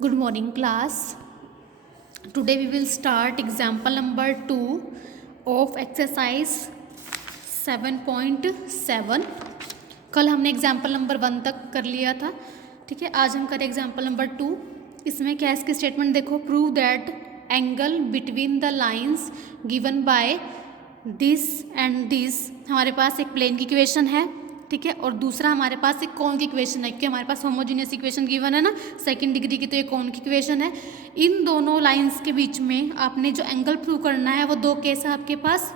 Good morning class. Today we will start example number 2 of exercise 7.7. कल हमने example number 1 तक कर लिया था, ठीक है। आज हम करें एग्जाम्पल नंबर 2। इसमें क्या है, इसकी स्टेटमेंट देखो। Prove that angle between the lines given by this and this. हमारे पास एक प्लेन की इक्वेशन है, ठीक है, और दूसरा हमारे पास एक कोन की इक्वेशन है, क्योंकि हमारे पास होमोजीनियस इक्वेशन गिवन है ना, सेकंड डिग्री की, तो ये कोन की इक्वेशन है। इन दोनों लाइंस के बीच में आपने जो एंगल प्रूव करना है वो दो केस है आपके पास।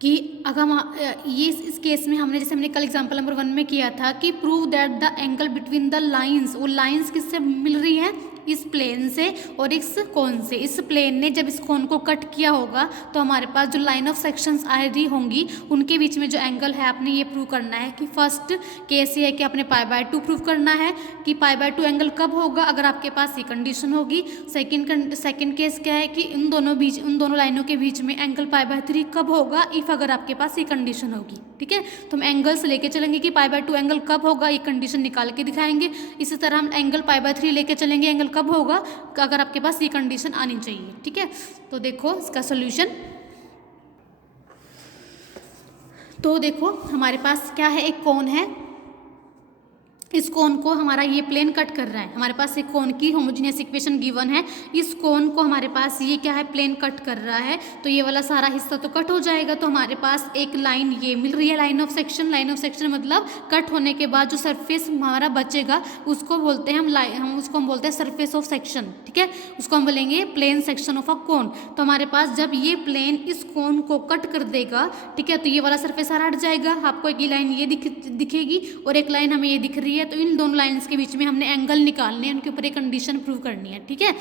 कि अगर हम ये इस केस में हमने जैसे हमने कल एग्जांपल नंबर 1 में किया था कि prove that the angle between the lines, वो लाइंस किससे मिल रही है, इस प्लेन से और इस कोन से। इस प्लेन ने जब इस कोन को कट किया होगा तो हमारे पास जो लाइन ऑफ सेक्शंस आ रही होंगी उनके बीच में जो एंगल है आपने ये प्रूव करना है। कि फर्स्ट केस ये है कि आपने π/2 प्रूव करना है कि π/2 एंगल कब होगा, अगर आपके पास ये कंडीशन होगी। सेकंड केस क्या है कि उन दोनों लाइनों के बीच में एंगल π/3 कब होगा, इफ अगर आपके पास ये कंडीशन होगी, ठीक है। तो हम एंगल्स लेके चलेंगे कि π/2 एंगल कब होगा, ये कंडीशन निकाल के दिखाएंगे। इसी तरह हम एंगल π/3 लेके चलेंगे, एंगल कब होगा अगर आपके पास ये कंडीशन आनी चाहिए, ठीक है। तो देखो इसका सॉल्यूशन। तो देखो हमारे पास क्या है, एक कोन है, इस कोन को हमारा ये प्लेन कट कर रहा है। हमारे पास एक कोन की होमोजीनियस इक्वेशन गिवन है, इस कोन को हमारे पास ये क्या है, प्लेन कट कर रहा है, तो ये वाला सारा हिस्सा तो कट हो जाएगा। तो हमारे पास एक लाइन ये मिल रही है, line of section. Line of section मतलब कट होने के बाद जो सरफेस हमारा बचेगा उसको बोलते हैं हम उसको हम बोलते हैं सरफेस ऑफ सेक्शन, ठीक है। उसको हम बोलेंगे प्लेन सेक्शन ऑफ अ कोन। तो हमारे पास जब ये प्लेन इस कोन को कट कर देगा, ठीक है, तो ये वाला सरफेस सारा हट जाएगा। आपको एक लाइन ये दिखेगी और एक लाइन हमें ये दिख रही है। तो इन दोनों लाइंस के बीच में हमने एंगल निकालने हैं, उनके ऊपर एक कंडीशन प्रूव करनी है, ठीक है।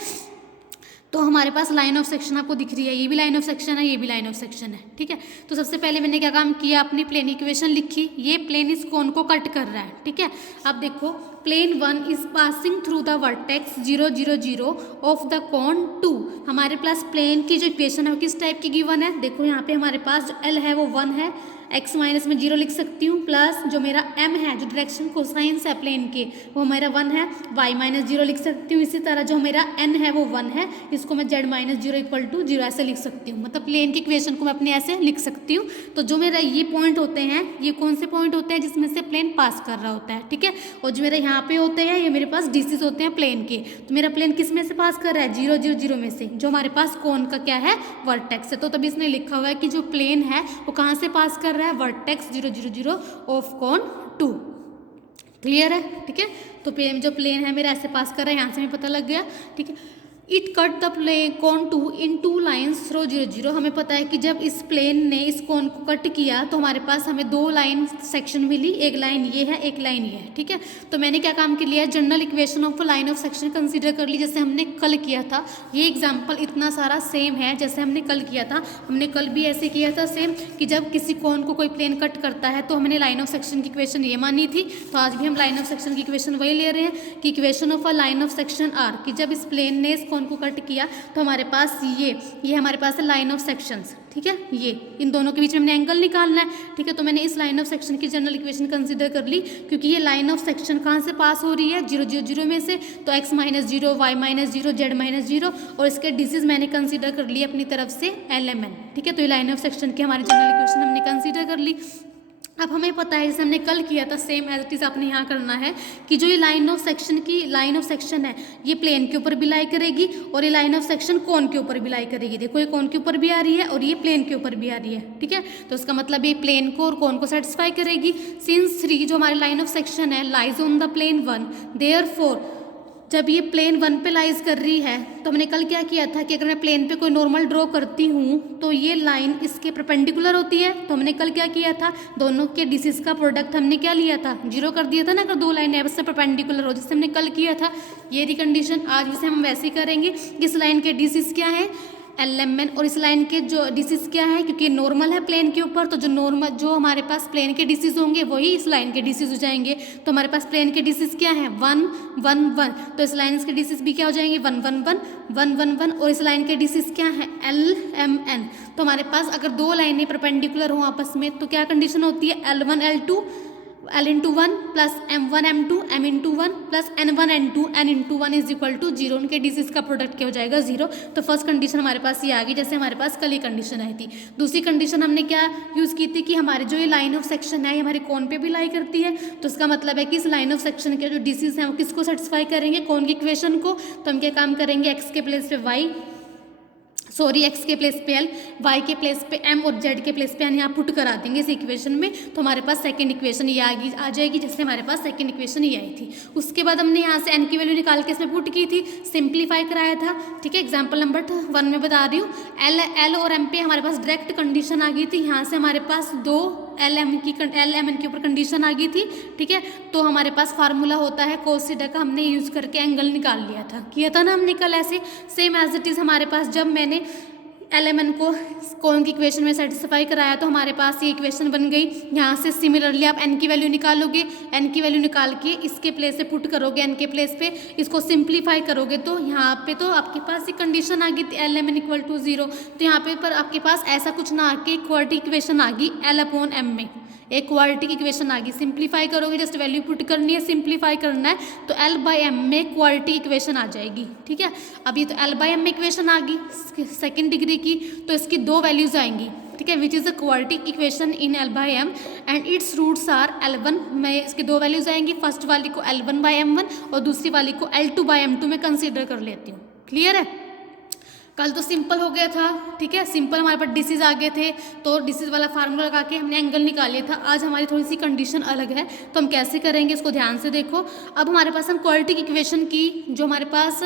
तो हमारे पास लाइन ऑफ सेक्शन आपको दिख रही है, ये भी लाइन ऑफ सेक्शन है, ये भी लाइन ऑफ सेक्शन है, ठीक है। तो सबसे पहले मैंने क्या काम किया, अपनी प्लेन इक्वेशन लिखी। ये प्लेन इस कोन को कट कर रहा है, ठीक है। अब देखो plane 1 is passing through the vertex 0 0 0 of the cone 2। हमारे पास प्लेन की जो इक्वेशन है वो किस टाइप की गिवन है, देखो यहाँ पे हमारे पास जो एल है वो 1 है, x माइनस में 0 लिख सकती हूँ, प्लस जो मेरा m है, जो डायरेक्शन कोसाइंस है प्लेन के, वो मेरा 1 है, y माइनस 0 लिख सकती हूँ। इसी तरह जो मेरा n है वो 1 है, इसको मैं z माइनस 0 इक्वल टू 0 ऐसे लिख सकती हूँ। मतलब प्लेन की इक्वेशन को मैं अपने ऐसे लिख सकती हूँ। तो जो मेरा ये पॉइंट होते हैं, ये कौन से पॉइंट होते हैं जिसमें से प्लेन पास कर रहा होता है, ठीक है। और जो मेरे यहाँ पे होते हैं, ये मेरे पास डिसेस होते हैं प्लेन के। तो मेरा प्लेन किस में से पास कर रहा है, 0 0 0 में से, जो हमारे पास कोन का क्या है, वर्टेक्स है। तो तभी इसने लिखा हुआ है कि जो प्लेन है वो कहाँ से पास कर रहा है, वर्टेक्स 0 0 0 ऑफ कोन 2। क्लियर है, ठीक है। तो जो प्लेन है मेरा ऐसे पास कर रहा है, यहाँ से हमें पता लग गया, ठीक है। It cut the plane cone 2 in 2 lines through 0 0। हमें पता है कि जब इस प्लेन ने इस कोन को कट किया तो हमारे पास हमें 2 लाइन सेक्शन मिली, एक लाइन ये है, एक लाइन ये है, ठीक है। तो मैंने क्या काम कर लिया, general equation of line of section consider कर ली, जैसे हमने कल किया था। ये एग्जाम्पल इतना सारा सेम है जैसे हमने कल किया था। हमने कल भी ऐसे किया था सेम, कि जब किसी कोन को कोई प्लेन कट करता है तो हमने लाइन ऑफ सेक्शन की इक्वेशन ये मानी थी। तो आज भी हम लाइन ऑफ सेक्शन की इक्वेशन वही ले रहे हैं कि equation of a line of section are, कि जब इस प्लेन ने इस कोन को कट किया तो हमारे पास ये हमारे पास है लाइन ऑफ सेक्शंस, ठीक है। ये इन दोनों के बीच में हमने एंगल निकालना है, ठीक है। तो मैंने इस लाइन ऑफ सेक्शन की जनरल इक्वेशन कंसीडर कर ली, क्योंकि ये लाइन ऑफ सेक्शन कहाँ से पास हो रही है, 0 0 0 में से। तो x minus 0, y minus 0, z minus 0, और इसके डिसेज मैंने कंसीडर कर ली अपनी तरफ से LMN, ठीक है। तो ये लाइन ऑफ सेक्शन की हमारी जनरल इक्वेशन हमने कंसीडर कर ली। अब हमें पता है, जैसे हमने कल किया था सेम एज इट इज आपने यहाँ करना है, कि जो ये लाइन ऑफ सेक्शन है ये प्लेन के ऊपर भी लाई करेगी और ये लाइन ऑफ सेक्शन कोन के ऊपर भी लाई करेगी। देखो ये कोन के ऊपर भी आ रही है और ये प्लेन के ऊपर भी आ रही है, ठीक है। तो इसका मतलब ये प्लेन को और कोन को सेटिस्फाई करेगी। सिंस 3 जो हमारी लाइन ऑफ सेक्शन है lies on the plane 1, therefore जब ये प्लेन 1 पे लाइज कर रही है, तो हमने कल क्या किया था कि अगर मैं प्लेन पे कोई नॉर्मल ड्रॉ करती हूँ तो ये लाइन इसके परपेंडिकुलर होती है। तो हमने कल क्या किया था, दोनों के डिसेस का प्रोडक्ट हमने क्या लिया था, 0 कर दिया था ना, अगर 2 लाइन आपस में परपेंडिकुलर हो, जिससे हमने कल किया था। ये थी कंडीशन, आज भी हम वैसे ही करेंगे। इस लाइन के डिसेस क्या है, LMN, और इस लाइन के जो डिसेस क्या है, क्योंकि नॉर्मल है प्लेन के ऊपर, तो जो हमारे पास प्लेन के डिसेस होंगे वही इस लाइन के डिसेस हो जाएंगे। तो हमारे पास प्लेन के डिसेस क्या है, 1 1 1, तो इस लाइन के डिसेस भी क्या हो जाएंगे, 1 1 1 1 1 1, और इस लाइन के डिसेस क्या है, LMN। तो हमारे पास अगर 2 लाइनें परपेंडिकुलर हो आपस में तो क्या कंडीशन होती है, L1 L2 L into one plus M1 M2 M into one plus N1 N2 N into one is equal to 0। उनके डिजिज का प्रोडक्ट क्या हो जाएगा 0। तो फर्स्ट कंडीशन हमारे पास ये आ गई, जैसे हमारे पास कल ये कंडीशन आई थी। दूसरी कंडीशन हमने क्या यूज़ की थी कि हमारे जो ये लाइन ऑफ सेक्शन है ये हमारे कौन पे भी लाई करती है, तो इसका मतलब है कि इस लाइन ऑफ सेक्शन के जो डिजिज हैं वो किसको सेटिस्फाई करेंगे, कौन की इक्वेशन को। तो हम क्या काम करेंगे, एक्स के प्लेस पे वाई, सॉरी एक्स के प्लेस पे एल, वाई के प्लेस पे एम और जेड के प्लेस पे एन यहाँ पुट करा देंगे इस इक्वेशन में। तो हमारे पास सेकंड इक्वेशन ये आ जाएगी, जैसे हमारे पास सेकंड इक्वेशन ये आई थी। उसके बाद हमने यहाँ से एन की वैल्यू निकाल के इसमें पुट की थी, सिंप्लीफाई कराया था। ठीक है, एग्जाम्पल नंबर 1 में बता रही हूँ। एल और एम पे हमारे पास डायरेक्ट कंडीशन आ गई थी। यहाँ से हमारे पास दो एल एम के ऊपर कंडीशन आ गई थी। ठीक है, तो हमारे पास फार्मूला होता है कोस थीटा का, हमने यूज़ करके एंगल निकाल लिया था, किया था ना हमने कल ऐसे। सेम एज इट इज़ हमारे पास जब मैंने एल एम एन को कौन की इक्वेशन में सेटिस्फाई कराया तो हमारे पास ये इक्वेशन बन गई। यहाँ से सिमिलरली आप एन की वैल्यू निकालोगे, एन की वैल्यू निकाल के इसके प्लेस पे पुट करोगे, एन के प्लेस पे इसको सिंप्लीफाई करोगे तो यहाँ पे तो आपके पास ये कंडीशन आ गई थी L M N equal to 0। तो यहाँ पे पर आपके पास ऐसा कुछ ना आके इक्वालिटी इक्वेशन आ गई एल अपॉन एम में, एक क्वालिटी की इक्वेशन आ गई। सिंप्लीफाई करोगे, जस्ट वैल्यू पुट करनी है, सिंप्लीफाई करना है तो एल बाई एम में क्वालिटी इक्वेशन आ जाएगी। ठीक है, अभी तो एल बाई एम में इक्वेशन आ गई सेकंड डिग्री की, तो इसकी दो वैल्यूज आएंगी। ठीक है, which is a quality equation in L by M and its roots are L1 में इसके दो वैल्यूज आएंगी। फर्स्ट वाली को L1 बाई M1 और दूसरी वाली को L2 बाई M2 में कंसिडर कर लेती हूँ। क्लियर है, कल तो सिंपल हो गया था। ठीक है, सिंपल हमारे पास डिसीज आ गए थे तो डिसीज वाला फार्मूला लगा के हमने एंगल निकाल लिया था। आज हमारी थोड़ी सी कंडीशन अलग है, तो हम कैसे करेंगे इसको ध्यान से देखो। अब हमारे पास हम क्वालिटी इक्वेशन की जो हमारे पास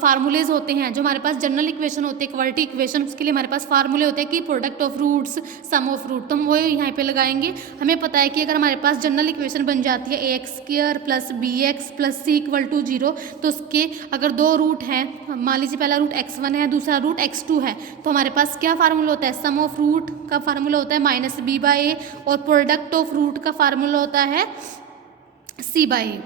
फार्मूलेज होते हैं, जो हमारे पास जनरल इक्वेशन होते हैं क्वालिटी इक्वेशन, उसके लिए हमारे पास फार्मूले होते हैं कि product of roots, sum of root, तो हम वो यहाँ पे लगाएंगे। हमें पता है कि अगर हमारे पास जनरल इक्वेशन बन जाती है ax² plus bx plus c equal to 0, तो उसके अगर दो रूट हैं, मान लीजिए पहला रूट x1 है, दूसरा रूट x2 है, तो हमारे पास क्या फार्मूला होता है, सम ऑफ रूट का फार्मूला होता है माइनस b बाई ए और प्रोडक्ट ऑफ रूट का फार्मूला होता है c बाई ए।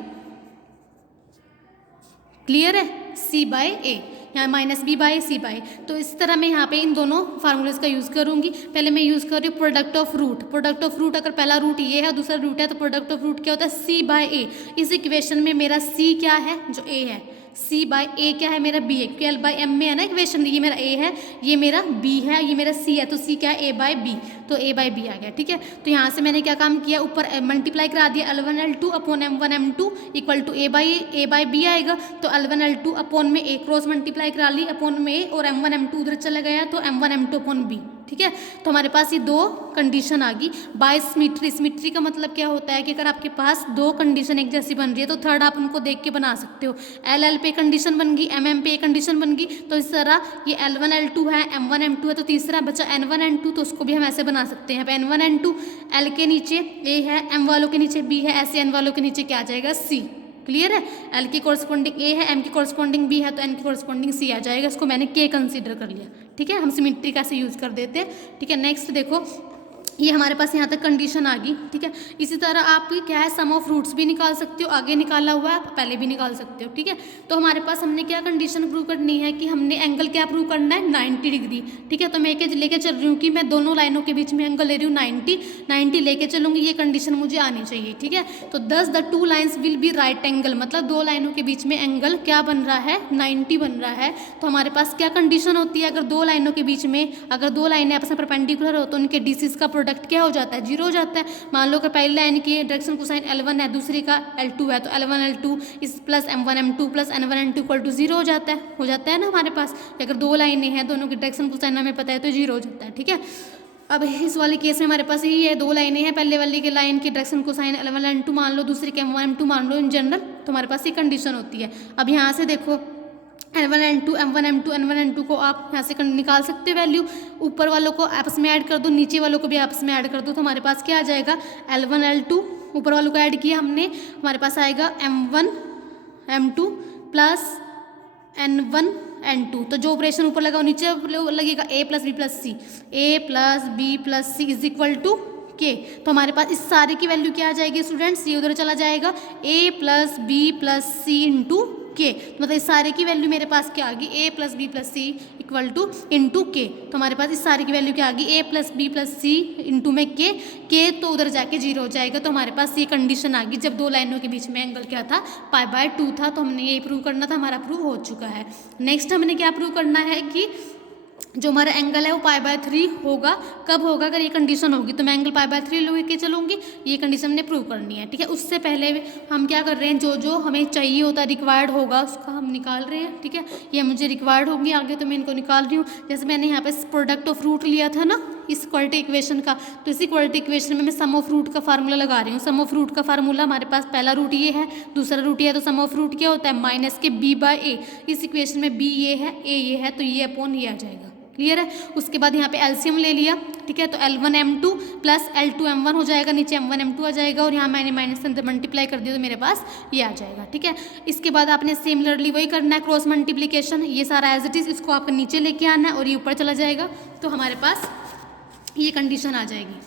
क्लियर है, c बाई ए, यहाँ minus B by C by. तो इस तरह मैं यहाँ पे इन दोनों फार्मूलेज का यूज़ करूँगी। पहले मैं यूज़ कर रही हूँ product of root. Product of root अगर पहला रूट ये है और दूसरा रूट है तो प्रोडक्ट ऑफ रूट क्या होता है, सी बाई ए। इस इक्वेशन में मेरा सी क्या है, जो ए है, सी बाई ए क्या है, मेरा बी है, क्योंकि एल बाई एम में है ना इक्वेशन, ये मेरा ए है, ये मेरा बी है, ये मेरा सी है, तो सी क्या है, ए बाई बी, तो ए बाई बी आ गया। ठीक है, तो यहाँ से मैंने क्या काम किया, ऊपर मल्टीप्लाई करा दिया L1 L2 upon M1 M2 equal to A by B आएगा। तो L1 L2 अपॉन में ए क्रॉस मल्टीप्लाई करा ली, अपॉन में ए और M1 M2 उधर चला गया तो M1 M2 अपॉन बी। ठीक है, तो हमारे पास ये दो कंडीशन आ गई। बाय सिमेट्री, सिमेट्री का मतलब क्या होता है कि अगर आपके पास दो कंडीशन एक जैसी बन रही है तो थर्ड आप उनको देख के बना सकते हो। एल पे कंडीशन बन गई, एम पे कंडीशन बन गई, तो इस तरह ये L1 L2 है, M1 M2 है, तो तीसरा बचा N1 N2, तो उसको भी हम ऐसे बना सकते हैं। N1 N2, L के नीचे A है, M वालों के नीचे B है, ऐसे N वालों के नीचे क्या आ जाएगा, C। क्लियर है, L की कोरस्पॉन्डिंग A है, M की कोरस्पॉन्डिंग B है, तो N की कोरस्पॉन्डिंग C आ जाएगा। इसको मैंने K कंसीडर कर लिया। ठीक है, हम सिमेट्री कैसे यूज़ कर देते हैं। ठीक है, नेक्स्ट देखो, ये हमारे पास यहाँ तक कंडीशन आ गई। ठीक है, इसी तरह आप क्या है, सम ऑफ रूट्स भी निकाल सकते हो, आगे निकाला हुआ है, पहले भी निकाल सकते हो। ठीक है, तो हमारे पास हमने क्या कंडीशन प्रूव करनी है कि हमने एंगल क्या प्रूव करना है, 90 डिग्री। ठीक है, तो मैं लेके चल रही हूँ कि मैं दोनों लाइनों के बीच में एंगल ले रही हूँ 90 लेके चलूँगी, ये कंडीशन मुझे आनी चाहिए। ठीक है, तो दस the two lines will be right angle, मतलब दो लाइनों के बीच में एंगल क्या बन रहा है, 90 बन रहा है। तो हमारे पास क्या कंडीशन होती है, अगर दो लाइनों के बीच में अगर दो लाइनें आपस में परपेंडिकुलर हो तो उनके डिसिस का प्रोडक्ट क्या हो जाता है, 0 हो जाता है। मान लो कि पहली लाइन की डायरेक्शन कोसाइन L1 है, दूसरी का L2 है, तो L1 L2 इस plus M1 M2 plus N1 N2 equal to 0 हो जाता है ना हमारे पास। अगर दो लाइनें हैं, दोनों की डायरेक्शन कोसाइन हमें पता है तो 0 हो जाता है। ठीक है, अब इस वाले केस में हमारे पास यही है, दो लाइनें हैं, पहले वाली की लाइन की डायरेक्शन कोसाइन L1 L2 मान लो, दूसरी के M1 M2 मान लो इन जनरल, तो हमारे पास ये कंडीशन होती है। अब यहाँ से देखो L1 L2 M1 M2 N1 N2 को आप यहाँ से निकाल सकते हो वैल्यू, ऊपर वालों को आपस में ऐड कर दो, नीचे वालों को भी आपस में ऐड कर दो, तो हमारे पास क्या आ जाएगा, L1 L2 ऊपर वालों को ऐड किया हमने, हमारे पास आएगा M1 M2 plus N1 N2, तो जो ऑपरेशन ऊपर लगा वो नीचे लगेगा, A plus B plus C, A plus B plus C is equal to K. तो हमारे पास इस सारे की वैल्यू क्या आ जाएगी स्टूडेंट्स, ये उधर चला जाएगा A plus B plus C into K, मतलब इस सारे की वैल्यू मेरे पास क्या आ गई, ए प्लस बी प्लस सी इक्वल टू इंटू के। तो हमारे पास इस सारे की वैल्यू क्या आ गई, ए plus B plus C into में के तो उधर जाके 0 हो जाएगा। तो हमारे पास ये कंडीशन आ गई जब दो लाइनों के बीच में एंगल क्या था, π/2 था। तो हमने ये प्रूव करना था, हमारा प्रूव हो चुका है। नेक्स्ट हमने क्या प्रूव करना है कि जो हमारा एंगल है वो π/3 होगा। कब होगा, अगर ये कंडीशन होगी तो मैं एंगल π/3 लेके चलूँगी, ये कंडीशन हमने प्रूव करनी है। ठीक है, उससे पहले हम क्या कर रहे हैं, जो जो हमें चाहिए होता है, रिक्वायर्ड होगा, उसका हम निकाल रहे हैं। ठीक है, ये मुझे रिक्वायर्ड होंगी आगे, तो मैं इनको निकाल रही हूँ। जैसे मैंने यहाँ पे प्रोडक्ट ऑफ रूट लिया था ना इस क्वालिटी इक्वेशन का, तो इसी क्वालिटी इक्वेशन में मैं सम ऑफ रूट का फार्मूला लगा रही हूँ। सम ऑफ रूट का फार्मूला हमारे पास पहला रूट ये है, दूसरा रूट ये है, तो सम ऑफ रूट क्या होता है, माइनस के b/a। इस इक्वेशन में b ये है, a ये है, तो ये अपॉन ये आ जाएगा। क्लियर है। उसके बाद यहाँ पे एलसीएम ले लिया। ठीक है, तो L1M2 प्लस L2M1 हो जाएगा, नीचे M1M2 आ जाएगा, और यहाँ मैंने माइनस से अंदर मल्टीप्लाई कर दिया तो मेरे पास ये आ जाएगा। ठीक है, इसके बाद आपने सिमिलरली वही करना है, क्रॉस मल्टीप्लिकेशन, ये सारा एज इट इज, इसको आपको नीचे लेके आना है और ये ऊपर चला जाएगा। तो हमारे पास ये कंडीशन आ जाएगी।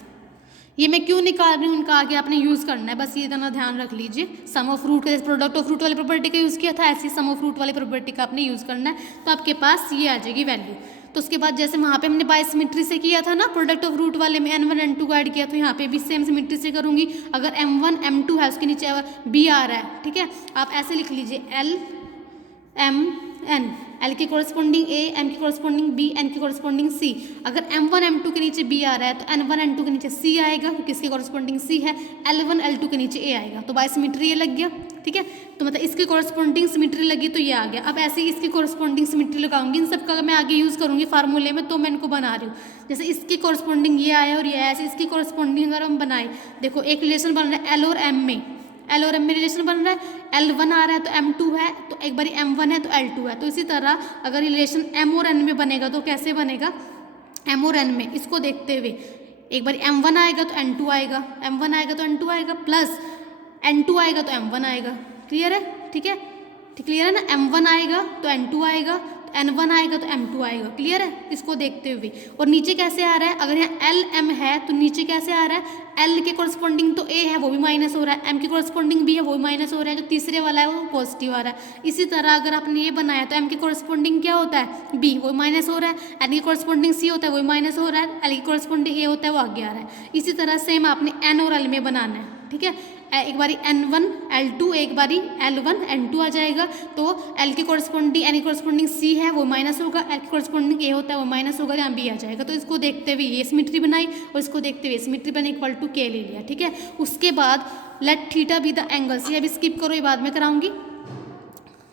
ये मैं क्यों निकाल रही हूँ, उनका आगे आपने यूज़ करना है, बस ये इतना ध्यान रख लीजिए। सम ऑफ रूट का जैसे प्रोडक्ट ऑफ रूट वाली प्रॉपर्टी का यूज़ किया था, ऐसे सम ऑफ रूट वाली प्रॉपर्टी का आपने यूज़ करना है, तो आपके पास ये आ जाएगी वैल्यू। तो उसके बाद जैसे वहाँ पे हमने बाय सिमेट्री से किया था ना, प्रोडक्ट ऑफ रूट वाले में n1 n2 को ऐड किया, तो यहाँ पे भी सेम सिमेट्री से करूँगी। अगर m1 m2 है उसके नीचे b आ रहा है, ठीक है, आप ऐसे लिख लीजिए L M N, L की कॉरस्पॉन्डिंग A, M की कॉरस्पॉन्डिंग B, N की कॉरस्पॉन्डिंग C। अगर M1 M2 के नीचे B आ रहा है तो N1 N2 के नीचे C आएगा, क्योंकि इसके कॉरस्पॉन्डिंग C है। L1 L2 के नीचे A आएगा, तो बाय सिमेट्री ये लग गया। ठीक है, तो मतलब इसकी कॉरस्पॉन्डिंग सिमेट्री लगी तो ये आ गया। अब ऐसे ही इसकी कॉरस्पॉन्डिंग सिमेट्री लगाऊंगी, इन सब का मैं आगे यूज़ करूँगी फार्मूले में, तो मैं इनको बना रही हूँ। जैसे इसकी कॉरस्पॉन्डिंग ये आया और ये आया, ऐसे इसकी कॉरस्पॉन्डिंग अगर हम बनाए, देखो एक रिलेशन बन रहा है L और M में, L और M में रिलेशन बन रहा है। L1 आ रहा है तो M2 है, तो एक बारी M1 है तो L2 है। तो इसी तरह अगर रिलेशन M और N में बनेगा तो कैसे बनेगा, M और N में, इसको देखते हुए एक बारी M1 आएगा तो N2 आएगा, M1 आएगा तो N2 आएगा, प्लस N2 आएगा तो M1 आएगा। क्लियर है, ठीक है, क्लियर है ना, M1 आएगा तो N2 आएगा, N1 आएगा तो M2 आएगा। क्लियर है, इसको देखते हुए। और नीचे कैसे आ रहा है, अगर यहाँ L M है तो नीचे कैसे आ रहा है, L के कॉरस्पॉन्डिंग तो A है वो भी माइनस हो रहा है, M के कॉरस्पॉन्डिंग B है वो भी माइनस हो रहा है, जो तीसरे वाला है वो पॉजिटिव आ रहा है। इसी तरह अगर आपने ये बनाया तो M के कॉरस्पॉन्डिंग क्या होता है, B, वो माइनस हो रहा है, N की कॉरस्पॉन्डिंग C होता है वो माइनस हो रहा है, L की कॉरस्पॉन्डिंग A होता है वो आगे आ रहा है। इसी तरह सेम आपने N और L में बनाना है। ठीक है, एक बारी N1 L2, एक बारी L1 N2 आ जाएगा, तो L की कॉरस्पॉन्डिंग N की कॉरस्पॉन्डिंग C है वो माइनस होगा, L की कॉरस्पॉन्डिंग A होता है वो माइनस होगा, यहाँ B आ जाएगा। तो इसको देखते हुए ये सिमेट्री बनाई और इसको देखते हुए सिमेट्री बने, इक्वल टू K ले लिया। ठीक है, उसके बाद let theta be the angles, ये अभी स्किप करो, ये बाद में कराऊंगी।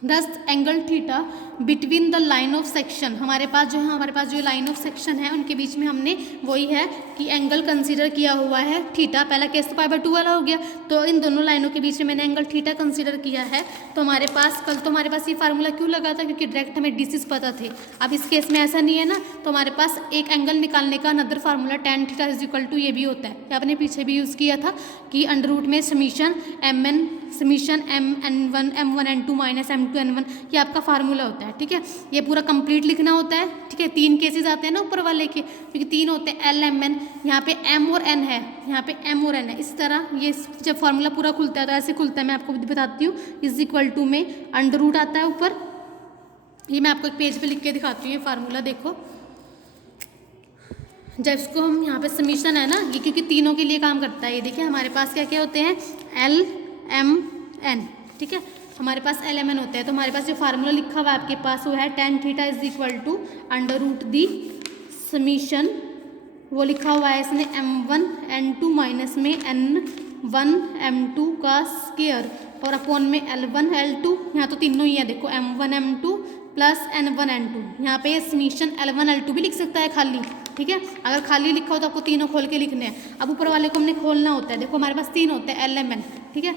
दस angle theta between the line of section, हमारे पास जो है, हमारे पास जो लाइन ऑफ सेक्शन है उनके बीच में हमने वही है कि एंगल कंसीडर किया हुआ है थीटा। पहला केस तो π/2 वाला हो गया, तो इन दोनों लाइनों के बीच में मैंने एंगल थीटा कंसीडर किया है। तो हमारे पास कल तो हमारे पास ये फार्मूला क्यों लगा था, क्योंकि डायरेक्ट हमें डिसिस पता थे। अब इस केस में ऐसा नहीं है ना, तो हमारे पास एक एंगल निकालने का another formula tan theta is equal to ये भी होता है। आपने पीछे भी यूज़ किया था कि अंडर रूट में summation MN M1 N2 minus M2 N1, ये आपका फार्मूला होता है। ठीक है, ये पूरा कंप्लीट लिखना होता है। ठीक है, 3 केसेस आते हैं ना ऊपर वाले के, क्योंकि 3 होते हैं L M N, यहाँ पे M और N है, यहाँ पे M और N है। इस तरह ये जब फार्मूला पूरा खुलता है तो ऐसे खुलता है, मैं आपको बताती हूँ। इज इक्वल टू में अंडर रूट आता है ऊपर, ये मैं आपको एक पेज पे लिख के दिखाती हूँ। ये फार्मूला देखो, जब इसको हम यहाँ पे समीशन है ना, ये क्योंकि तीनों के लिए काम करता है। ये देखिए हमारे पास क्या क्या होते हैं, L M N। ठीक है, हमारे पास L M N होता है, तो हमारे पास जो फार्मूला लिखा हुआ है आपके पास वो है tan theta is equal to under root the summation, वो लिखा हुआ है इसने M1 N2 माइनस में N1 M2 का स्क्वायर और अपॉन में L1 L2, यहाँ तो तीनों ही है, देखो M1 M2 plus N1 N2, यहाँ पे समीशन L1 L2 भी लिख सकता है खाली। ठीक है, अगर खाली लिखा हो तो आपको तीनों खोल के लिखने हैं। अब ऊपर वाले को हमने खोलना होता है, देखो हमारे पास 3 होते हैं L M N। ठीक है,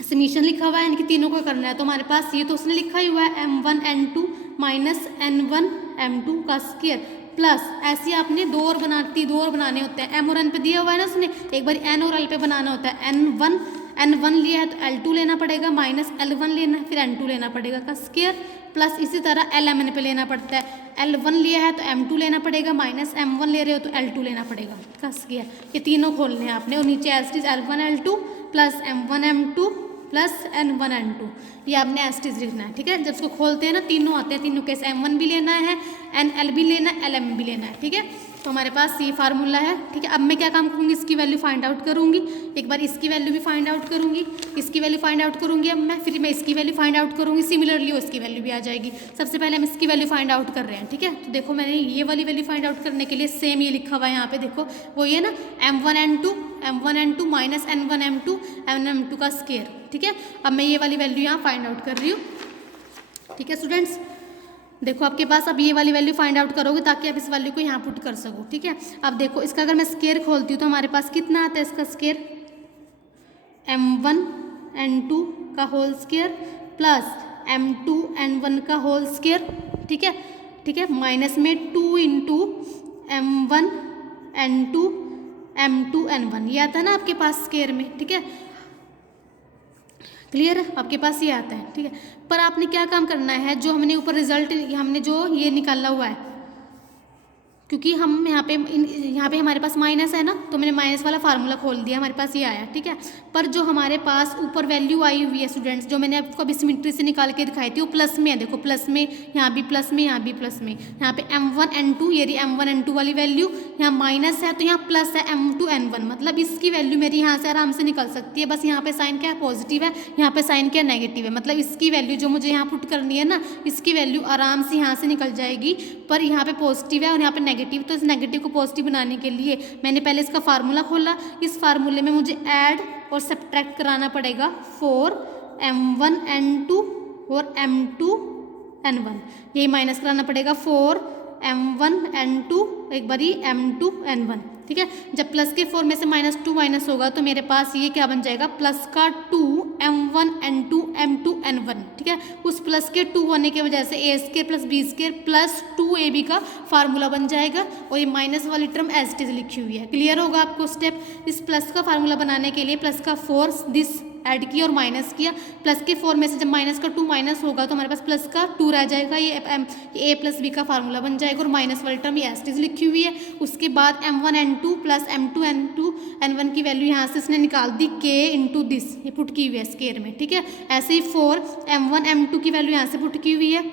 समीशन लिखा हुआ है, इनकी तीनों को करना है, तो हमारे पास ये तो उसने लिखा ही हुआ है M1 N2 minus N1 M2 का स्क्वायर, प्लस ऐसे आपने दो और बनाने होते हैं। M और N पे दिया हुआ है ना उसने, एक बार N और L पे बनाना होता है। N1 लिया है तो L2 लेना पड़ेगा, माइनस L1 लेना है फिर N2 लेना पड़ेगा का स्क्वायर, प्लस इसी तरह LMN पे लेना पड़ता है। L1 लिया है तो M2 लेना पड़ेगा, माइनस M1 ले रहे हो तो L2 लेना पड़ेगा का स्क्वायर। ये तीनों खोलने हैं आपने, और नीचे as it is L1 L2 plus M1 M2 plus N1 N2, ये आपने एस्टिज लिखना है, ठीक है। जब इसको खोलते हैं ना तीनों आते हैं, तीनों केस M1 भी लेना है, NL भी लेना है, LM भी लेना है, ठीक है। तो हमारे पास ये फार्मूला है, ठीक है। अब मैं क्या काम करूँगी, इसकी वैल्यू फाइंड आउट करूँगी, एक बार इसकी वैल्यू भी फाइंड आउट करूँगी, इसकी वैल्यू फाइंड आउट करूँगी अब मैं, फिर मैं इसकी वैल्यू फाइंड आउट करूँगी, सिमिलरली उसकी वैल्यू भी आ जाएगी। सबसे पहले हम इसकी वैल्यू फाइंड आउट कर रहे हैं, ठीक है। तो देखो मैंने ये वाली वैल्यू फाइंड आउट करने के लिए सेम ये लिखा हुआ है यहाँ पे, देखो वो ये ना M1 N2 minus N1 M2 का स्केयर, ठीक है। अब मैं ये वाली वैल्यू यहाँ फाइंड आउट कर रही हूँ, ठीक है स्टूडेंट्स। देखो आपके पास अब ये वाली वैल्यू फाइंड आउट करोगे ताकि आप इस वैल्यू को यहाँ पुट कर सको, ठीक है। अब देखो इसका अगर मैं स्केयर खोलती हूँ तो हमारे पास कितना आता है इसका स्केयर, M1 N2 का whole square plus M2 N1 का होल स्केयर, ठीक है, ठीक है, माइनस में 2 into M1 N2 M2 N1, ये आता है ना आपके पास स्केयर में, ठीक है। क्लियर है, आपके पास ये आता है, ठीक है। पर आपने क्या काम करना है, जो हमने ऊपर रिजल्ट हमने जो ये निकाला हुआ है, क्योंकि हम यहाँ पे हमारे पास माइनस है ना, तो मैंने माइनस वाला फार्मूला खोल दिया, हमारे पास ये आया, ठीक है। पर जो हमारे पास ऊपर वैल्यू आई हुई है स्टूडेंट्स, जो मैंने आपको अभी सिमेट्री से निकाल के दिखाई थी, वो प्लस में है, देखो प्लस में, यहाँ भी प्लस में, यहाँ भी प्लस में, यहाँ पे M1 N2, ये रही M1 N2 वाली वैल्यू, यहाँ माइनस है तो यहाँ प्लस है M2 N1, मतलब इसकी वैल्यू मेरी यहाँ से आराम से निकल सकती है। बस यहाँ पे साइन क्या है, पॉजिटिव है, यहाँ पे साइन क्या नेगेटिव है, मतलब इसकी वैल्यू जो मुझे यहाँ पुट करनी है ना, इसकी वैल्यू आराम से यहाँ से निकल जाएगी। पर यहाँ पे पॉजिटिव है और यहाँ पे नेगेटिव, तो इस नेगेटिव को पॉजिटिव बनाने के लिए मैंने पहले इसका फार्मूला खोला, इस फार्मूले में मुझे ऐड और सब्ट्रैक्ट कराना पड़ेगा 4 M1 N2 और M2 N1, यही माइनस कराना पड़ेगा 4 M1 N2 एक बारी M2 N1, ठीक है। जब प्लस के 4 में से -2 माइनस होगा तो मेरे पास ये क्या बन जाएगा, प्लस का 2 M1 N2 M2 N1, ठीक है। उस प्लस के 2 होने की वजह से A square plus B square plus 2ab का फार्मूला बन जाएगा, और ये माइनस वाली टर्म एज इट इज लिखी हुई है। क्लियर होगा आपको स्टेप। इस प्लस का फार्मूला बनाने के लिए प्लस का 4 दिस ऐड किया और माइनस किया, प्लस के 4 में से जब माइनस का 2 माइनस होगा तो हमारे पास प्लस का 2 रह जाएगा, ये ए प्लस बी का फार्मूला बन जाएगा, और माइनस वाली टर्म ये एज इट इज लिखी हुई है। उसके बाद M1 N2 plus M2 N1 की वैल्यू यहाँ से इसने निकाल दी k इंटू दिस, ये पुट की हुई है स्केयर में, ठीक है। ऐसे ही 4 M1 M2 की वैल्यू यहाँ से पुट की हुई है,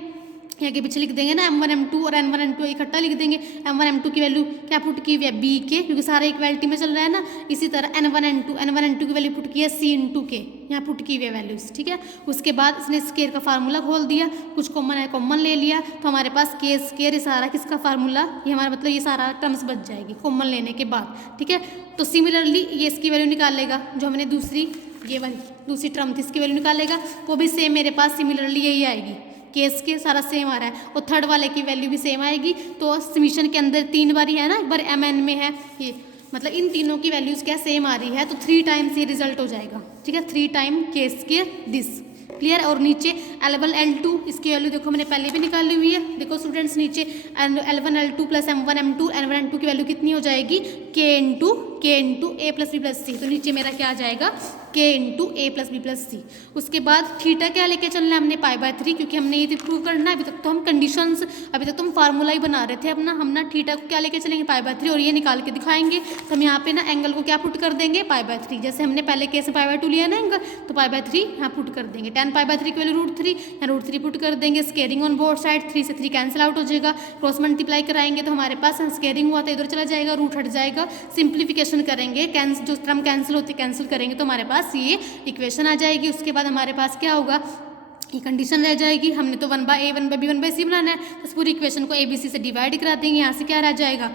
यहाँ के पीछे लिख देंगे ना M1 M2 और N1 N2 इकट्ठा लिख देंगे। M1 M2 की वैल्यू क्या पुट की हुई है, B के, क्योंकि सारा इक्वालिटी में चल रहा है ना। इसी तरह N1 N2 की वैल्यू पुट की है C इंटू के, यहाँ पुट की हुई है वैल्यूज, ठीक है। उसके बाद इसने स्केयर का फार्मूला खोल दिया, कुछ कॉमन है कॉमन ले लिया, तो हमारे पास के स्केयर, ये सारा किसका फार्मूला, ये हमारा मतलब ये सारा टर्म्स बच जाएगी कॉमन लेने के बाद, ठीक है। तो सिमिलरली ये इसकी वैल्यू निकालेगा, जो हमने ये वाली दूसरी टर्म थी इसकी वैल्यू निकालेगा, वो भी सेम मेरे पास सिमिलरली यही आएगी, केस के सारा सेम आ रहा है, और थर्ड वाले की वैल्यू भी सेम आएगी। तो समीशन के अंदर 3 बार ही है ना, एक बार MN में है ये, मतलब इन तीनों की वैल्यूज़ क्या सेम आ रही है, तो 3 टाइम्स ये रिजल्ट हो जाएगा, ठीक है। 3 टाइम केस के दिस, क्लियर। और नीचे L1 L2 इसकी वैल्यू देखो मैंने पहले भी निकाली हुई है, देखो स्टूडेंट्स नीचे L1 L2 plus M1 M2 N1 N2 की वैल्यू कितनी हो जाएगी, k into a plus b plus C, तो नीचे मेरा क्या आ जाएगा, k into a plus b plus C. उसके बाद थीटा क्या लेके चलना है हमने, π/3, क्योंकि हमने ये प्रूव करना है। अभी तक तो हम कंडीशंस, अभी तक तो हम फार्मूला ही बना रहे थे अपना, हम ना थीटा को क्या लेके चलेंगे, π/3, और ये निकाल के दिखाएंगे। तो हम यहाँ पे ना एंगल को क्या पुट कर देंगे, π/3, जैसे हमने पहले केस में π/2 लिया ना एंगल, तो π/3 यहाँ पुट कर देंगे। tan π/3 की वैल्यू √3, यहाँ √3 पुट कर देंगे। स्केयरिंग ऑन बोथ साइड, 3 से 3 कैंसिल आउट हो जाएगा, क्रॉस मल्टीप्लाई कराएंगे तो हमारे पास स्केयरिंग हुआ था इधर चला जाएगा, रूट हट जाएगा, सिंप्लीफिकेशन करेंगे, जो टर्म कैंसिल होती कैंसिल करेंगे तो हमारे पास ये इक्वेशन आ जाएगी। उसके बाद हमारे पास क्या होगा, ये कंडीशन रह जाएगी। हमने तो 1/a 1/b 1/c बनाना है, तो इस पूरी इक्वेशन को ABC से डिवाइड करा देंगे। यहाँ से क्या रह जाएगा,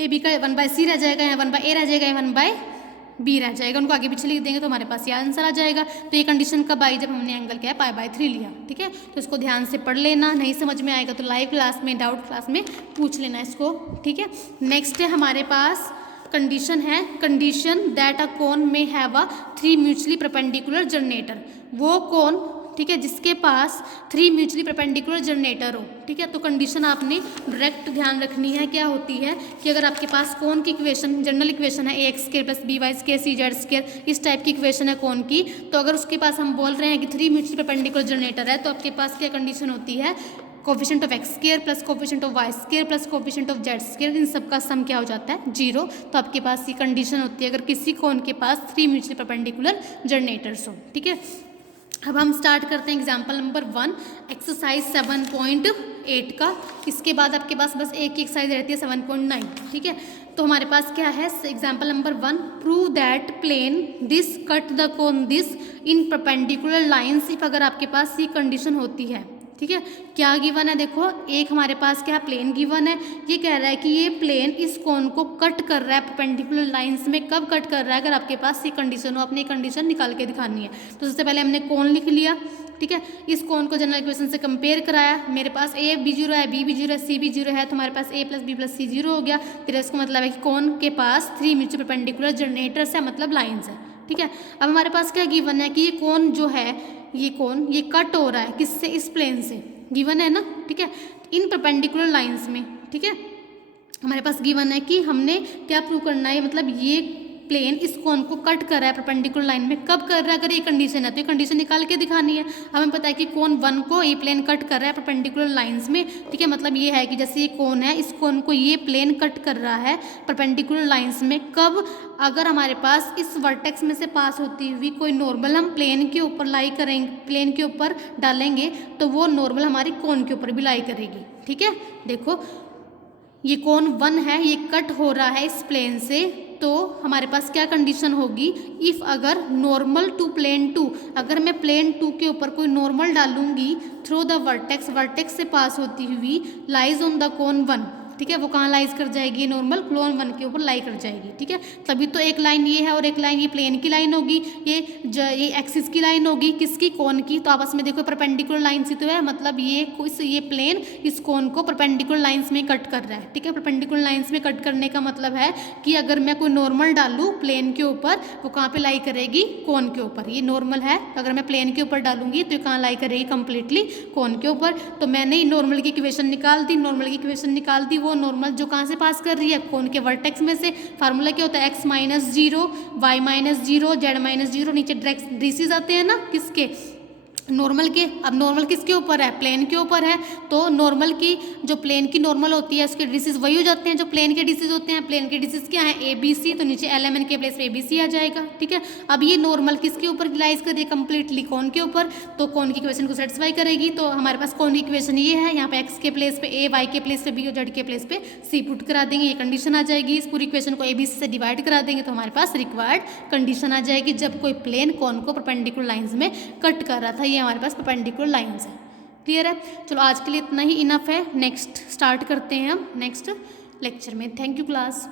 AB का 1/c रह जाएगा, यहाँ 1/a रह जाएगा, यहाँ 1/b रह जाएगा, उनको आगे पीछे लिख देंगे तो हमारे पास ये आंसर आ जाएगा। तो ये कंडीशन कब आई, जब हमने एंगल क्या है π/3 लिया, ठीक है। तो इसको ध्यान से पढ़ लेना, नहीं समझ में आएगा तो लाइव क्लास में, डाउट क्लास में पूछ लेना इसको, ठीक है। नेक्स्ट है हमारे पास कंडीशन है, कंडीशन दैट अ कोन में have a 3 mutually perpendicular generator, वो कोन, ठीक है, जिसके पास 3 म्यूचुअली परपेंडिकुलर जनरेटर हो, ठीक है। तो कंडीशन आपने डायरेक्ट ध्यान रखनी है, क्या होती है कि अगर आपके पास कोन की इक्वेशन, जनरल इक्वेशन है ax square plus by square cz square, इस टाइप की इक्वेशन है कोन की, तो अगर उसके पास हम बोल रहे हैं कि 3 म्यूचुअली परपेंडिकुलर जनरेटर है, तो आपके पास क्या कंडीशन होती है, coefficient of x square plus coefficient of y square plus coefficient of z square, इन सब का सम क्या हो जाता है 0। तो आपके पास ये कंडीशन होती है अगर किसी कोन के पास 3 म्यूचुअली परपेंडिकुलर जनरेटर्स हो। ठीक है, अब हम स्टार्ट करते हैं एग्जाम्पल नंबर 1 एक्सरसाइज 7.8 का। इसके बाद आपके पास बस एक ही एक्सरसाइज रहती है 7.9। ठीक है, तो हमारे पास क्या है example number 1, prove that plane this cut the cone this in perpendicular lines if, अगर आपके पास ये कंडीशन होती है। ठीक है, क्या गिवन है, देखो एक हमारे पास क्या प्लेन गिवन है, ये कह रहा है कि ये प्लेन इस कोन को कट कर रहा है परपेंडिकुलर लाइंस में। कब कट कर रहा है, अगर आपके पास ये कंडीशन हो, अपनी कंडीशन निकाल के दिखानी है। तो सबसे पहले हमने कोन लिख लिया। ठीक है, इस कोन को जनरल इक्वेशन से कंपेयर कराया, मेरे पास ए बी 0 है, बी भी 0 है, सी भी 0 है, तो हमारे पास ए प्लस बी प्लस सी 0 हो गया। फिर इसका मतलब है कि कोन के पास 3 म्यूचुअल परपेंडिकुलर जनरेटर्स है, मतलब लाइन्स है। ठीक है, अब हमारे पास क्या गिवन है कि ये कोन जो है, ये कोन ये कट हो रहा है किससे, इस प्लेन से, गिवन है ना। ठीक है, इन परपेंडिकुलर लाइंस में। ठीक है, हमारे पास गिवन है कि हमने क्या प्रूव करना है, मतलब ये प्लेन इस कोन को कट कर रहा है परपेंडिकुलर लाइन में। कब कर रहा है, अगर ये कंडीशन है तो ये कंडीशन निकाल के दिखानी है। हमें पता है कि कोन 1 को ये प्लेन कट कर रहा है परपेंडिकुलर लाइंस में। ठीक है, मतलब ये है कि जैसे ये कोन है, इस कोन को ये प्लेन कट कर रहा है परपेंडिकुलर लाइंस में। कब, अगर हमारे पास इस वर्टेक्स में से पास होती हुई कोई नॉर्मल हम प्लेन के ऊपर लाई करेंगे, प्लेन के ऊपर डालेंगे, तो वो नॉर्मल हमारी कोन के ऊपर भी लाई करेगी। ठीक है, देखो ये कोन 1 है, ये कट हो रहा है इस प्लेन से, तो हमारे पास क्या कंडीशन होगी, इफ़ अगर नॉर्मल टू प्लेन 2, अगर मैं प्लेन 2 के ऊपर कोई नॉर्मल डालूंगी थ्रू द वर्टेक्स, वर्टेक्स से पास होती हुई, लाइज ऑन द कोन 1। ठीक है, वो कहाँ लाइज कर जाएगी, नॉर्मल कोन 1 के ऊपर लाई कर जाएगी। ठीक है, तभी तो एक लाइन ये है और एक लाइन ये प्लेन की लाइन होगी, ये एक्सिस की लाइन होगी, किसकी, कोन की। तो आपस में देखो परपेंडिकुलर लाइन सी तो है, मतलब ये प्लेन इस कोन को परपेंडिकुलर लाइंस में कट कर रहा है। ठीक है, परपेंडिकुलर लाइंस में कट करने का मतलब है कि अगर मैं कोई नॉर्मल डालूँ प्लेन के ऊपर, वो कहाँ पे लाई करेगी, कोन के ऊपर। ये नॉर्मल है, अगर मैं प्लेन के ऊपर डालूंगी तो ये कहाँ लाई करेगी, कंप्लीटली कोन के ऊपर। तो मैंने नॉर्मल की इक्वेशन निकाल दी, नॉर्मल की इक्वेशन निकाल दी, वो नॉर्मल जो कहाँ से पास कर रही है, कोन के वर्टेक्स में से। फार्मूला क्या होता है, x minus 0, y minus 0, z minus 0, नीचे ड्रेसिस आते हैं ना किसके, नॉर्मल के। अब नॉर्मल किसके ऊपर है, प्लेन के ऊपर है, तो नॉर्मल की जो प्लेन की नॉर्मल होती है उसके डिसीज वही हो जाते हैं जो प्लेन के डिसीज होते हैं। प्लेन के डिसीज क्या है, ए बी सी, तो नीचे LMN के प्लेस पे ABC आ जाएगा। ठीक है, अब ये नॉर्मल किसके ऊपर रिलाइज कर रही है, कंप्लीटली कोन के ऊपर, तो कोन की इक्वेशन को सेटिस्फाई करेगी। तो हमारे पास कोन की इक्वेशन ये है, यहाँ पे x के प्लेस पे A, y के प्लेस पे B और z के प्लेस पे C पुट करा देंगे, ये कंडीशन आ जाएगी। इस पूरी इक्वेशन को ABC से डिवाइड करा देंगे तो हमारे पास रिक्वायर्ड कंडीशन आ जाएगी, जब कोई प्लेन कोन को परपेंडिकुलर लाइंस में कट कर रहा था। ये हमारे पास परपेंडिकुलर लाइंस है। क्लियर है, चलो आज के लिए इतना ही इनफ है। नेक्स्ट स्टार्ट करते हैं हम नेक्स्ट लेक्चर में। Thank you class.